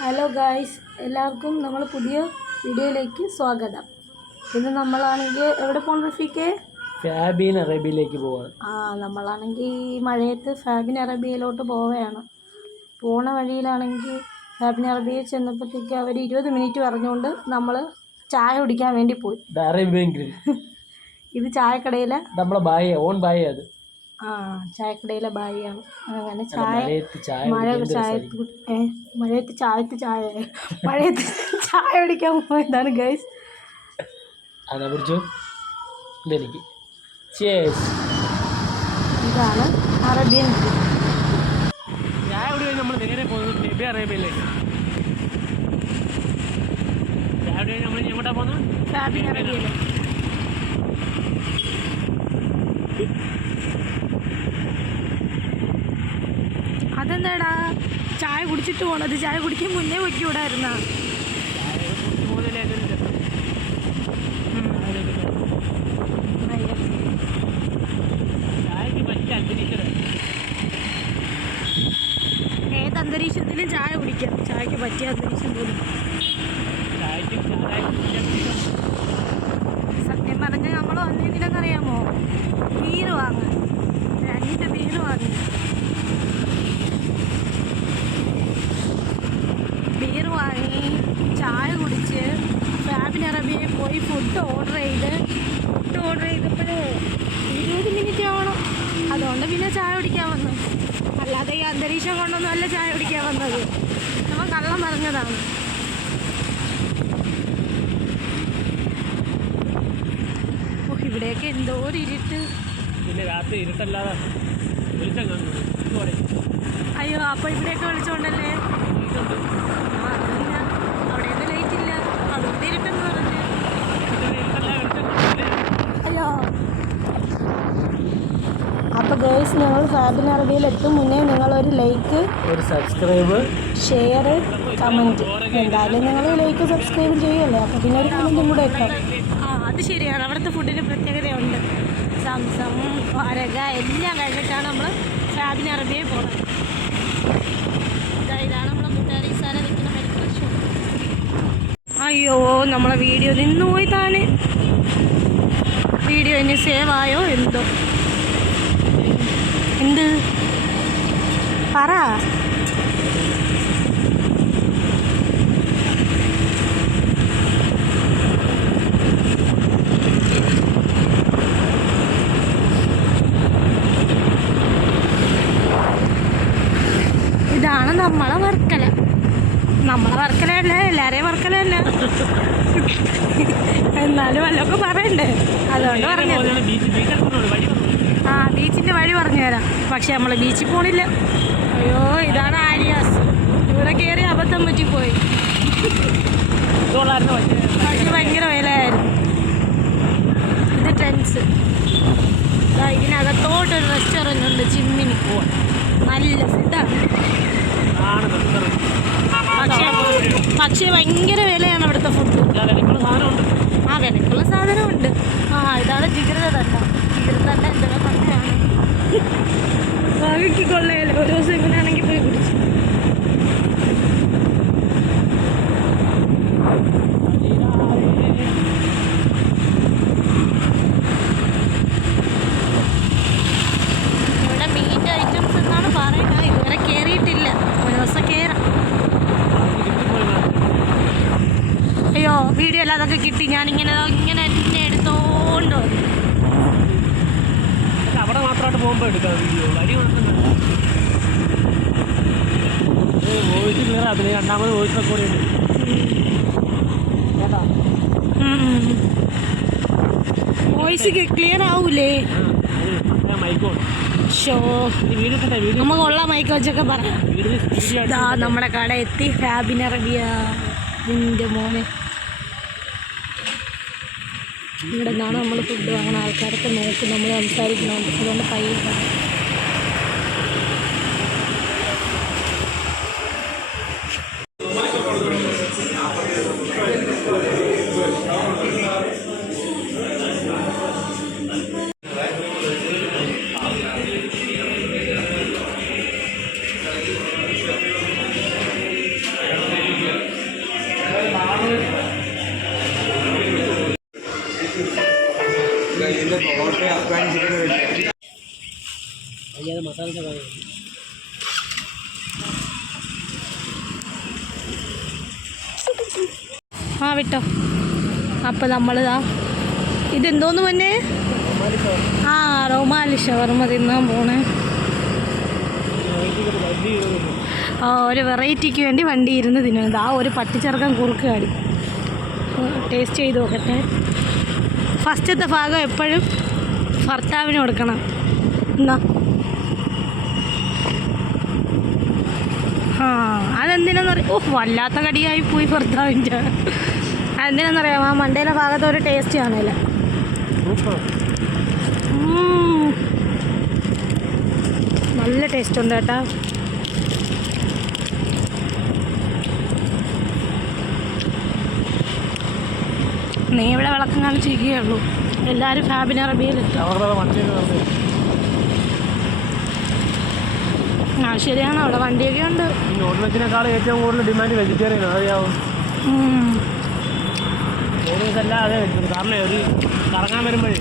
Hello guys, എല്ലാവർക്കും നമ്മൾ പുതിയ വീഡിയോയിലേക്ക് സ്വാഗതം. ഇന്ന് നമ്മളാണെങ്കിൽ എവിടെ പോകണം റഫീഖേ? ഫാബിൻ അറേബ്യയിലേക്ക് പോവാണ്. നമ്മളാണെങ്കിൽ ഈ മഴയത്ത് ഫാബിൻ അറേബ്യയിലോട്ട് പോവുകയാണ്. പോണ വഴിയിലാണെങ്കിൽ ഫാബിൻ അറേബ്യയിൽ ചെന്നപ്പോഴത്തേക്ക് അവർ 20 മിനിറ്റ് പറഞ്ഞുകൊണ്ട് നമ്മൾ ചായ കുടിക്കാൻ വേണ്ടി പോയി. ഇത് ചായക്കടയിലെ നമ്മളെ ബായ ഓൺ ബായ അത് ചായക്കടയിലെ ബായിയാണ്. അങ്ങനെ മഴയത്ത് ചായ കുടിക്കാൻ പോയതാണ് ഗൈസ്. ഇതാണ് അറേബ്യൻ. ചായ കുടി കഴിഞ്ഞ് നമ്മൾ നേരെ പോകുന്നത് നബി അറേബ്യയിലേക്ക്. ചായ കുടി കഴിഞ്ഞ് നമ്മൾ എങ്ങോട്ടാ പോകുന്നത്? ഫാബിൻ അറേബ്യയിലേക്ക്. അതെന്താടാ ചായ കുടിച്ചിട്ട് പോണത്? ചായ കുടിക്കാൻ മുന്നേ വയ്ക്കൂടായിരുന്ന? ഏത് അന്തരീക്ഷത്തിലും ചായ കുടിക്കാം. ചായക്ക് പറ്റിയ അന്തരീക്ഷം പോലും. സത്യം പറഞ്ഞാൽ നമ്മൾ വന്നതിനൊക്കെ ബീര് വാങ്ങാൻ 2 ബീര് വാങ്ങി. ബീർ വാങ്ങി ചായ കുടിച്ച് ഫാബിൻ അറേബ്യയിൽ പോയി ഫുഡ് ഓർഡർ ചെയ്തപ്പോൾ 20 മിനിറ്റ് ആവണം. അതുകൊണ്ട് പിന്നെ ചായ കുടിക്കാൻ വന്നു. അല്ലാതെ ഈ അന്തരീക്ഷം കൊണ്ടൊന്നും അല്ല ചായ കുടിക്കാൻ വന്നത്. നമ്മൾ കള്ളം പറഞ്ഞതാണ്. ഇവിടെയൊക്കെ എന്തോ ഒരു ഇരുട്ട്. പിന്നെ രാത്രി ഇരുട്ടല്ലാതെ അയ്യോ, അപ്പോൾ ഇവിടെയൊക്കെ വിളിച്ചോണ്ടല്ലേ? അവിടെയൊന്നും ലൈറ്റ് ഇല്ല, അതുകൊണ്ട് ഇരുട്ടെന്ന് പറഞ്ഞു. അയ്യോ, അപ്പോൾ ഗേൾസ്, ഞങ്ങൾ ഫാബിൻ അറേബ്യയിൽ എത്തും മുന്നേ നിങ്ങളൊരു ലൈക്ക്, ഒരു സബ്സ്ക്രൈബ്, ഷെയർ, കമൻറ്റ്. എന്തായാലും നിങ്ങൾ ലൈക്ക് സബ്സ്ക്രൈബ് ചെയ്യുമല്ലേ, അപ്പോൾ പിന്നെ ഒരു കമൻറ്റും കൂടെ ഇട്ടോ. അത് ശരിയാണ്. അവിടുത്തെ ഫുഡിന് പ്രത്യേകതയുണ്ട്. സംസം, വരക എല്ലാം കഴിഞ്ഞിട്ടാണ് നമ്മൾ ഫാബിൻ അറേബ്യയിൽ പോകുന്നത്. ഇതാണ് നമ്മളെ മുട്ടാരി സാല നിൽക്കുന്ന മെഡിക്കൽ ഷോപ്പ്. അയ്യോ, നമ്മളെ വീഡിയോ നിന്ന് പോയി താനെ. വീഡിയോ ഇനി സേവ് ആയോ എന്തോ? എന്ത് പറ? ഇതാണ് നമ്മളെ വർക്കല. വർക്കലല്ല, എല്ലാവരെയും വർക്കലല്ല. എന്നാലും വല്ലതൊക്കെ പറയണ്ടേ, അതുകൊണ്ട് പറഞ്ഞത്. ബീച്ചിൻ്റെ വഴി പറഞ്ഞു തരാം. പക്ഷെ നമ്മൾ ബീച്ചിൽ പോണില്ല. അയ്യോ, ഇതാണ് ആര്യാസ്. ഇവിടെ കയറി അബദ്ധം പറ്റിപ്പോയി. പക്ഷെ ഭയങ്കര വിലയായിരുന്നു. ഇത് ട്രെൻഡ്സ്. ഇതിനകത്തോട്ടൊരു റെസ്റ്റോറൻ്റ് ഉണ്ട്, ചിമ്മിനി. നല്ല ഫുഡാണ്. പക്ഷേ ഭയങ്കര വിലയാണ് അവിടുത്തെ ഫുഡ്. വിലക്കുള്ള സാധനമുണ്ട്. ഇതാണ് ജിഗിർദ തണ്ട. എന്തൊക്കെ തന്നെയാണ്. ഭാവിക്ക് കൊള്ളയല്ലേ. ഒരു ദിവസം ഇങ്ങനെയാണെങ്കിൽ പോയി കുടിച്ചു. ഇവിടെ മീറ്റ് ഐറ്റംസ് എന്നാണ് പറയുന്നത്. ഇതുവരെ കയറിയിട്ടില്ല. ഒരു ദിവസം കയറാം. അയ്യോ, വീഡിയോ അല്ല അതൊക്കെ കിട്ടി. ഞാനിങ്ങനെ എന്നെ എടുത്തോണ്ട് വന്നു. അവിടെ മാത്രമായിട്ട് പോകുമ്പോൾ എടുക്കാം വീഡിയോ. വഴി കൊടുക്കുന്നുണ്ട്. വോയിസ് ക്ലിയർ ആകത്തില്ല. രണ്ടാമത് വോയിസ് റെക്കോർഡ് കേട്ടാ? വോയിസ് ക്ലിയർ ആവൂലേ? നമുക്കുള്ള മൈക്ക് വെച്ചൊക്കെ പറയാം. നമ്മുടെ കട എത്തി. ഫാബിൻ അറേബ്യ. നിൻ്റെ മോനെ, ഇവിടെ നിന്നാണ് നമ്മൾ ഫുഡ് വാങ്ങുന്ന. ആൾക്കാരൊക്കെ നോക്കും നമ്മൾ സംസാരിക്കുന്നുണ്ട്. അതുകൊണ്ട് പയ്യെ അയ്യത് മസാല ചപ്പാത്തി ആ വിട്ടോ. അപ്പം നമ്മളിതാ ഇതെന്തോന്ന് മുന്നേ ആ റൊമാലി ഷവർമ തിന്നാൻ പോണേ. ആ ഒരു വെറൈറ്റിക്ക് വേണ്ടി വണ്ടി ഇരുന്ന് തിന്നുന്നത്. ആ ഒരു പട്ടിച്ചെറുക്കൻ കുറുക്ക് കാടി ടേസ്റ്റ് ചെയ്ത് നോക്കട്ടെ. ഫസ്റ്റത്തെ ഭാഗം എപ്പോഴും ഭർത്താവിന് കൊടുക്കണം. എന്നാ ആ അതെന്തിനാണെന്നറിയാം. ഓ വല്ലാത്ത കടിയായി പോയി ഭർത്താവിൻ്റെ. അതെന്തിനാണെന്നറിയാം, ആ മണ്ടയിലെ ഭാഗത്ത് ഒരു ടേസ്റ്റ് കാണില്ല. നല്ല ടേസ്റ്റ് ഉണ്ട് കേട്ടോ. നീ ഇവിടെ വിളക്കം കാണിച്ചിരിക്കുകയുള്ളൂ. എല്ലാവരും ഫാബിൻ അറബിയിലെത്തും. ആ ശരിയാണ്, അവിടെ വണ്ടിയൊക്കെ ഉണ്ട്. നോൺ വെജിനേക്കാൾ ഏറ്റവും കൂടുതൽ ഡിമാൻഡ് വെജിറ്റേറിയൻ അറിയാവും. അല്ലാതെ കാരണം ഒരു കറങ്ങാൻ വരുമ്പോഴേ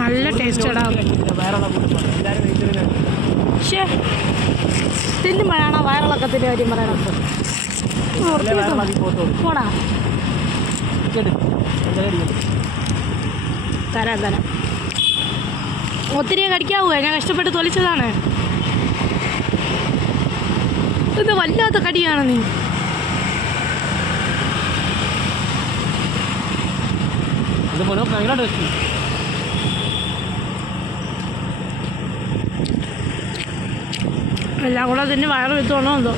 നല്ല ടേസ്റ്റ് ഇടാം. വയറുള്ള എല്ലാവരും വെജിറ്റേറിയൻ. പക്ഷേ തിന്നുമ്പോഴാണോ വയറിളക്കത്തിൻ്റെ കാര്യം പറയണം. പോടാ തരാം തരാം. ഒത്തിരി കടിക്കാവൂ, ഞാൻ കഷ്ടപ്പെട്ട് തൊലിച്ചതാണ്. ഇത് വല്ലാത്ത കടിയാണ്. നീ ഭയങ്കര ടേസ്റ്റ്. എല്ലാം കൂടെ അതിന് വയറ് വെച്ചോണോ എന്തോ.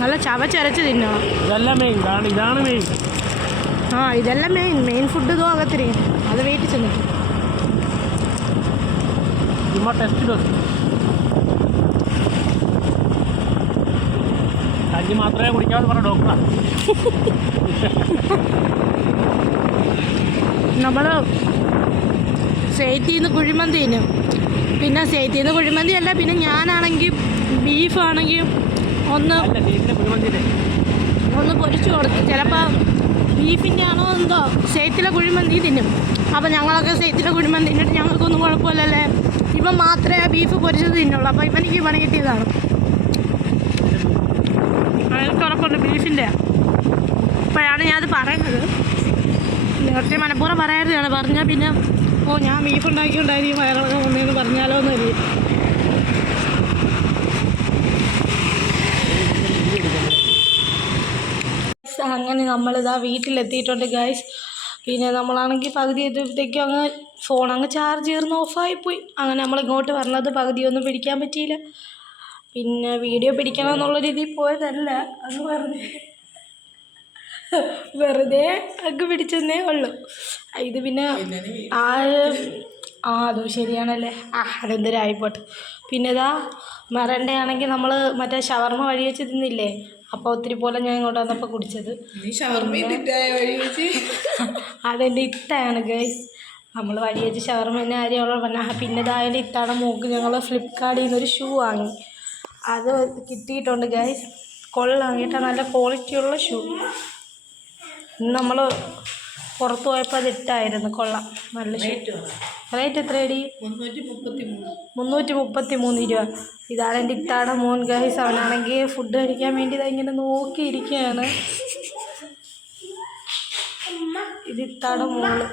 നല്ല ചവച്ചരച്ച് തിന്നണം. ഇതെല്ലാം മെയിൻ, കാരണം ഇതാണ് മെയിൻ. ആ ഇതെല്ലാം മെയിൻ ഫുഡ് ഇതോ അകത്തിരി അത് വെയിറ്റ് ചെന്നു. ചുമ്മാ ടെസ്റ്റ് കഞ്ഞി മാത്രമേ കുടിക്കാമെന്ന് പറഞ്ഞ ഡോക്ടറാ. നമ്മൾ സേറ്റിൽ നിന്ന് കുഴിമന്തി തിന്നും. പിന്നെ സേറ്റിൽ നിന്ന് കുഴിമന്തി അല്ല, പിന്നെ ഞാനാണെങ്കിൽ ബീഫാണെങ്കിൽ ഒന്ന് പൊരിച്ചു കൊടുത്ത് ചിലപ്പോൾ ബീഫിൻ്റെ ആണോ എന്തോ സേറ്റിലെ കുഴിമന്തി തിന്നും. അപ്പോൾ ഞങ്ങളൊക്കെ സേറ്റിലെ കുഴിമന്തി തിന്നിട്ട് ഞങ്ങൾക്കൊന്നും കുഴപ്പമില്ലല്ലേ. ഇവൻ മാത്രമേ ബീഫ് പൊരിച്ചത് തിന്നുള്ളൂ. അപ്പോൾ ഇവനിക്ക് പണി കിട്ടിയതാണ്. എനിക്ക് ഉറപ്പുണ്ട് ബീഫിൻ്റെ. അപ്പോഴാണ് ഞാനത് പറയുന്നത്. നേരത്തെ മനഃപൂർവ്വം പറയരുതാണ്. പറഞ്ഞാൽ പിന്നെ ഓ ഞാൻ ബീഫ് ഉണ്ടാക്കിയിട്ടുണ്ടായിരിക്കും വയറിളക്കം വന്നതെന്ന് പറഞ്ഞാലോ എന്നറിയും. അങ്ങനെ നമ്മളിതാ വീട്ടിലെത്തിയിട്ടുണ്ട് ഗൈസ്. പിന്നെ നമ്മളാണെങ്കിൽ പകുതി എത്തിയപ്പോഴത്തേക്കും അങ്ങ് ഫോൺ അങ്ങ് ചാർജ് ചെയ്ത് ഓഫായിപ്പോയി. അങ്ങനെ നമ്മൾ ഇങ്ങോട്ട് പറഞ്ഞത് പകുതിയൊന്നും പിടിക്കാൻ പറ്റിയില്ല. പിന്നെ വീഡിയോ പിടിക്കണം എന്നുള്ള രീതിയിൽ പോയതല്ല, അങ്ങ് വെറുതെ അങ്ങ് പിടിച്ചെന്നേ ഉള്ളൂ. ഇത് പിന്നെ അതും ശരിയാണല്ലേ. അതെന്തൊരായിപ്പോട്ടെ. പിന്നെ ഇതാ മറണ്ടയാണെങ്കിൽ നമ്മൾ മറ്റേ ഷവർമ വഴി വെച്ച് തിന്നില്ലേ, അപ്പോൾ ഒത്തിരി പോലെ ഞാൻ ഇങ്ങോട്ട് വന്നപ്പോൾ കുടിച്ചത്. അതെൻ്റെ ഇത്തയാണ് ഗൈസ്. നമ്മൾ വഴി വെച്ച് ഷവർമ തന്നെ കാര്യമുള്ള പറഞ്ഞാൽ. പിന്നെ ഇതായാലും ഇത്താണ് മൂക്ക്. ഞങ്ങൾ ഫ്ലിപ്കാർട്ടിൽ നിന്നൊരു ഷൂ വാങ്ങി, അത് കിട്ടിയിട്ടുണ്ട് ഗൈസ്. കൊള്ളാം കേട്ടോ, നല്ല ക്വാളിറ്റിയുള്ള ഷൂ. നമ്മൾ പുറത്ത് പോയപ്പോൾ അത് ഇട്ടായിരുന്നു. കൊള്ളാം, നല്ല ഷൂ. റേറ്റ് എത്രയടി? 333 രൂപ. ഇതാണ് എൻ്റെ ഇത്താടെ മോൻ ഗൈസ്. അവനാണെങ്കിൽ ഫുഡ് കഴിക്കാൻ വേണ്ടി ഇങ്ങനെ നോക്കിയിരിക്കുകയാണ്. ഇത് ഇത്താടെ മോള്.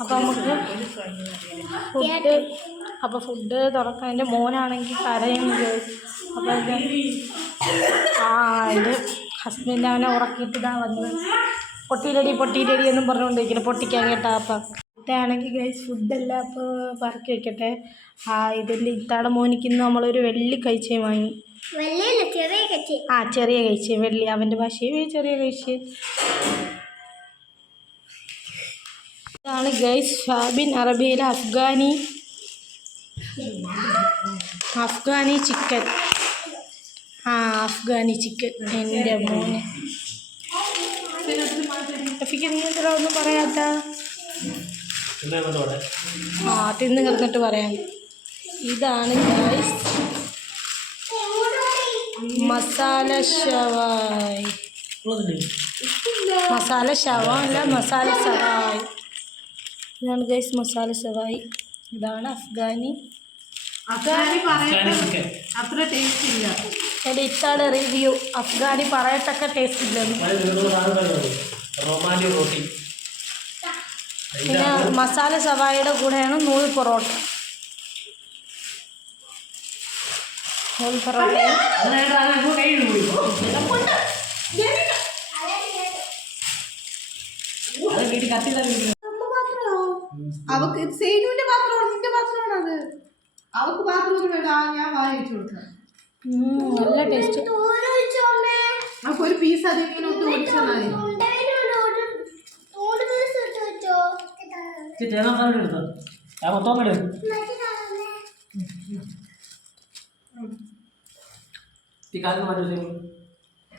അപ്പോൾ നമുക്ക് ഫുഡ് തുറക്കാൻ എൻ്റെ മോനാണെങ്കിൽ കരയും ഗൈസ്. അപ്പോൾ ഇത് ഹസ്ബൻഡ് അവനെ ഉറക്കിയിട്ട് ഇതാ വന്ന് പൊട്ടിയിലടി എന്നും പറഞ്ഞുകൊണ്ടിരിക്കുന്നത്. പൊട്ടിക്കാൻ കേട്ടാ. അപ്പം ഇതാണെങ്കിൽ ഗൈസ് ഫുഡെല്ലാം അപ്പോൾ പറക്കി വയ്ക്കട്ടെ. ഇതിൻ്റെ ഇത്താടെ മോനിക്കിന്ന് നമ്മളൊരു വെള്ളി കൈച്ചയും വാങ്ങി. ചെറിയ കൈച്ചയും, വെള്ളി അവൻ്റെ ഭാഷയിൽ ചെറിയ കൈച്ചയും. ഇതാണ് ഗൈസ് ഫാബിൻ അറബിയിലെ അഫ്ഗാനി ചിക്കൻ. അഫ്ഗാനി ചിക്കൻ എൻ്റെ മോന്. റഫിക്ക് നീ എത്ര ഒന്നും പറയാത്ത? തിന്ന് കിടന്നിട്ട് പറയാം. ഇതാണ് ഗൈസ് മസാല ഷവായി. മസാല ഷവ അല്ല മസാല സവായി. ഇതാണ് ഗൈസ് മസാല സവായി. ഇതാണ് അഫ്ഗാനി. അത്ര ടേസ്റ്റ് ഇല്ല. എൻ്റെ ഇത്താടെ റിവ്യൂ അഫ്ഗാനി പറയത്തക്ക ടേസ്റ്റ് ഇല്ലെന്ന്. റൊമാലി റോട്ടി. പിന്നെ മസാല സവായിയുടെ കൂടെയാണ് നൂൽ പൊറോട്ട. നൂൽ പൊറോട്ട അവക്ക് സേനുവിന്റെ പാത്രമാണ്, നിന്റെ പാത്രമാണ് അത്. അവക്ക് പാത്രം വേണ്ട, ഞാൻ വാങ്ങിച്ചു കൊടുക്കാം. നല്ല ടേസ്റ്റ്. അവക്ക് ഒരു പീസ് അതിങ്ങനെ ഒന്ന് ഓടിച്ചാൽ മതി. എടുത്തോ ഞാൻ മൊത്തം എടുക്കും.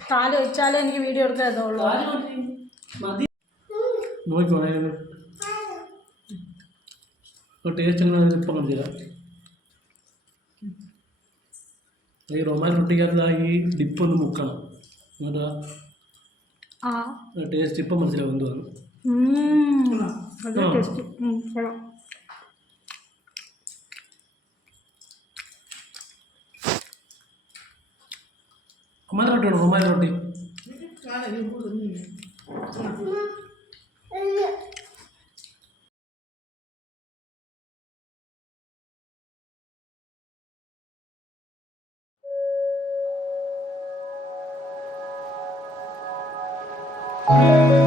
കാല് വെച്ചാലേ എനിക്ക് വീഡിയോ എടുക്കാതുള്ളൂ. നോക്കിക്കോണായിരുന്നു ടേസ്റ്റ് എങ്ങനെ ഇപ്പം കണ്ടില്ല. ഈ റൊമാൻ റൊട്ടിക്കകത്ത് ഈ ഡിപ്പൊന്ന് മുക്കണം, എന്നിട്ടാ ടേസ്റ്റ് ഇപ്പം മനസ്സിലാവും എന്തുവാണ്. ടേസ്റ്റ് റൊമാൻ റൊട്ടി വേണം, റൊമാൻ റൊട്ടി. ആ